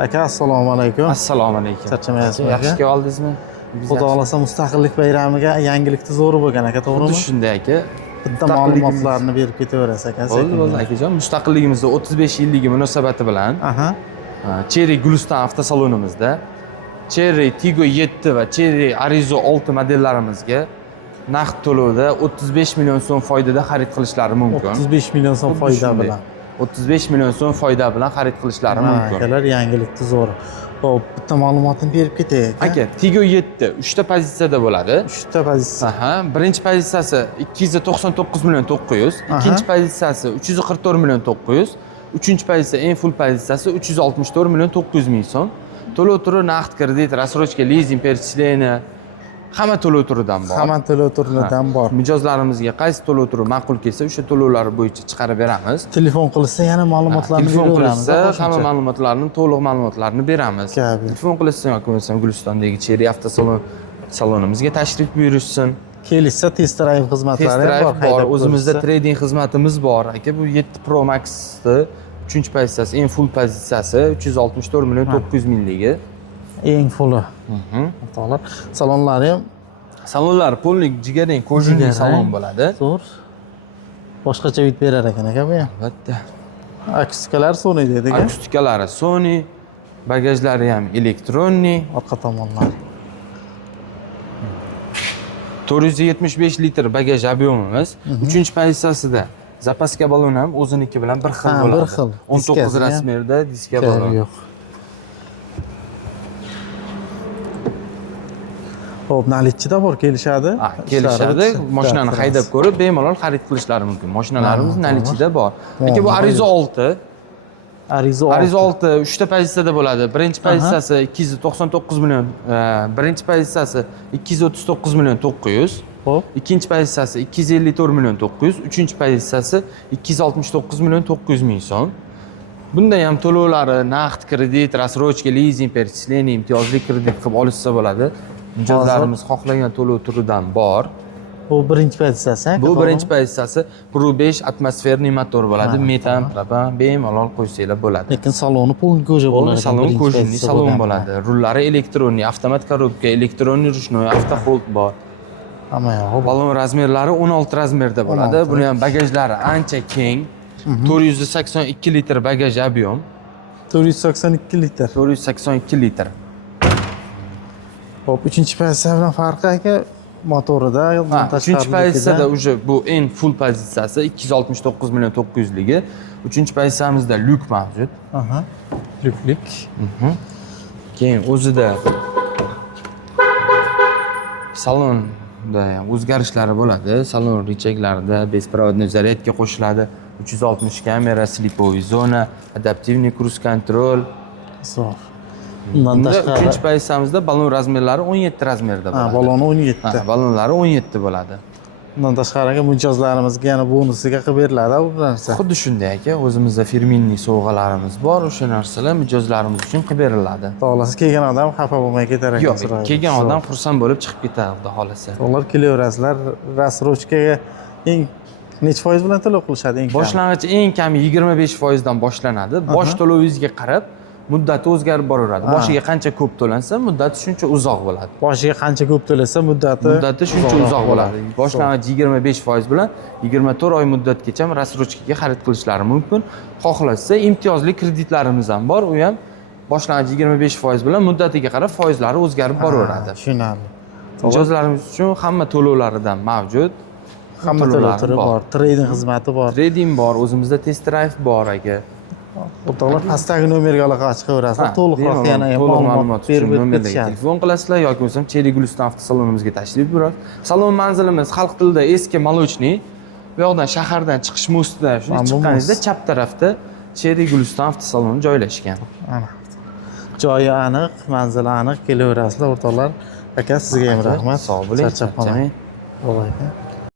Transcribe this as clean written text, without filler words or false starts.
Aka, assalomu alaykum. Assalomu alaykum. Charchamayapsizmi? Yaxshi keldingizmi? Xudo xolasa Mustaqillik bayramiga yangilikni zo'ri bo'lgan aka, to'g'rimi? Xuddi shunday aka. Bitta ma'lumotlarni berib ketaverasiz aka. Bo'ldi akajon. Mustaqilligimizning 35 yilligi munosabati bilan Aha. Cherry Guliston avtosalonimizda Cherry Tiggo 7 va Cherry Arizo 6 modellarimizga naqd to'lovda 35 million so'm foydada xarid qilishlari mumkin. 35 million so'm foyda bilan. 35 million so'm foyda bilan xarid qilishlari mumkin. Akalar, yangilikni zo'ri. Xo'p, bitta ma'lumotni berib ketay aka. Tiggo 7 3 ta pozitsiyada bo'ladi. 3 ta pozitsiya. Aha, birinchi pozitsiyasi 299 million 900, ikkinchi pozitsiyasi 344 million 900, uchinchi pozitsiya eng full pozitsiyasi 364 million 900 ming so'm. To'lov turi naqd kredit, рассрочка, lizing, перечисление hamma to'lov turidan bor. Hamma to'lov turidan bor. Mijozlarimizga qaysi to'lov turi ma'qul kelsa, o'sha to'lovlar bo'yicha chiqarib beramiz. Telefon qilsa yana ma'lumotlarni Telefon beramiz. qilsa hamma ma'lumotlarni, to'liq ma'lumotlarni beramiz. Telefon qilsa yoki bo'lmasa Gulistondagi Cherry avtosalonimizga tashrif buyurishsin. Kelishsa test drive xizmatlari bor. O'zimizda trading xizmatimiz bor. Aka, bu 7 Pro Max'ni 3-pozitsiyasi, eng full pozitsiyasi 364 million 900 mingligi. Eng fulli. To'g'ri. Salonlari ham salonlar polnik jigarrang kojinli salon bo'ladi. Zo'r. Boshqacha vid berar ekan aka bu ham. Albatta. Akustikalar Sony dedik. Akustikalari Sony, bagajlari ham elektronniy, orqa tomonlari. 475 litr bagaj объемimiz. 3-pozitsiyasida zapaska balon ham o'ziniki bilan bir xil bo'ladi. Bir xil. 19 razmerda diska balon. Yo'q. Xo'p, nalichida bor kelishadi. Kelishadi. Mashinani haydab ko'rib, bemalol xarid qilishlari mumkin. Mashinalarimiz nalichida bor. Lekin bu Arizo 6. Arizo 6 3 ta pozitsiyada bo'ladi. Birinchi pozitsiyasi 299 million, birinchi pozitsiyasi 239 million 900. Xo'p. Ikkinchi pozitsiyasi 254 million 900, uchinchi pozitsiyasi 269 million 900 ming so'm. Bunda ham to'lovlari naqd kredit, рассрочка, lizing, перечисление, imtiyozli kredit qilib olishsa bo'ladi. Mijozlarimiz xohlagan to'lov turidan bor. Bu birinchi pozitsiyasi. Bu birinchi pozitsiyasi Pro 5 atmosferniy motor bo'ladi. Metan, propan bemalol qo'ysanglar bo'ladi. Lekin saloni polniy o'zi bo'ladi. Salon kojinli salon bo'ladi. Rullari elektronniy, avtomat korobka, elektronniy ruchnoy, avtohold bor. Hamma yo'q. Balon razmerlari 16 razmerda bo'ladi. Buni ham bagajlari ancha keng. 482 litr bagaj объем. 482 litr. 482 litr. Xo'p, 3-pozitsiya bilan farqi aka motorida, uchinchi pozitsiyada уже bu eng full pozitsiyasi 269 million 900 ligi. 3-pozitsiyamizda lyuk mavjud. Aha. Lyuk. Keyin o'zida salonda ham o'zgarishlari bo'ladi. Salon richaglarida беспроводной zaryadka qo'shiladi. 360 kamera, slipoviy zona, adaptivniy cruise control. Zo'r. Undan tashqari 3-pozitsiyamizda balon razmerlari 17 razmerda bo'ladi. Baloni 17. Balonlari 17 bo'ladi. Undan tashqari mijozlarimizga yana bonusiga qilib beriladi bu narsa. Xuddi shunday aka, o'zimizda firminniy sovg'alarimiz bor. O'sha narsalar mijozlarimiz uchun qilib beriladi. Xohlasa kelgan odam xafa bo'lmay ketar ekan. Yo'q, kelgan odam xursand bo'lib chiqib ketadi xohlasa. Ular kelaverasizlar, рассрочкаga eng necha foiz bilan to'lov qilishadi eng kam? Boshlang'ich eng kami 25% dan boshlanadi. Bosh to'lovingizga qarab muddati o'zgarib boraveradi. Boshiga qancha ko'p to'lansa, muddati shuncha uzoq bo'ladi. Boshiga qancha ko'p to'lasa, muddati shuncha uzoq bo'ladi. Boshlang'ich 25% bilan 24 oy muddatgacha рассрочкаga xarid qilishlari mumkin. Xohlasa imtiyozli kreditlarimiz ham bor. U ham boshlang'ich 25% bilan muddatiga qarab foizlari o'zgarib boraveradi. Tushunarli. Mijozlarimiz uchun hamma to'lovlaridan mavjud. Hamma to'lovlari bor. Trading xizmati bor. Trading bor, o'zimizda test drive bor aka. O'rtoqlar, pastdagi nomerga aloqa chiqaverasizlar. To'liqroq yana ma'lumot berib ketishadi. Telefon qilasizlar yoki bo'lmasam Cherry Guliston avtosalonimizga tashrif buyurasiz. Salon manzilimiz xalq tilida eski Молочный. Bu yoqdan shahardan chiqish mostida shunday chiqqaningizda chap tarafda Cherry Guliston avtosaloni joylashgan. Joyi aniq, manzili aniq, kelaverasizlar o'rtoqlar. Aka, sizga ham rahmat. Sog' bo'ling. Charchab qolmang.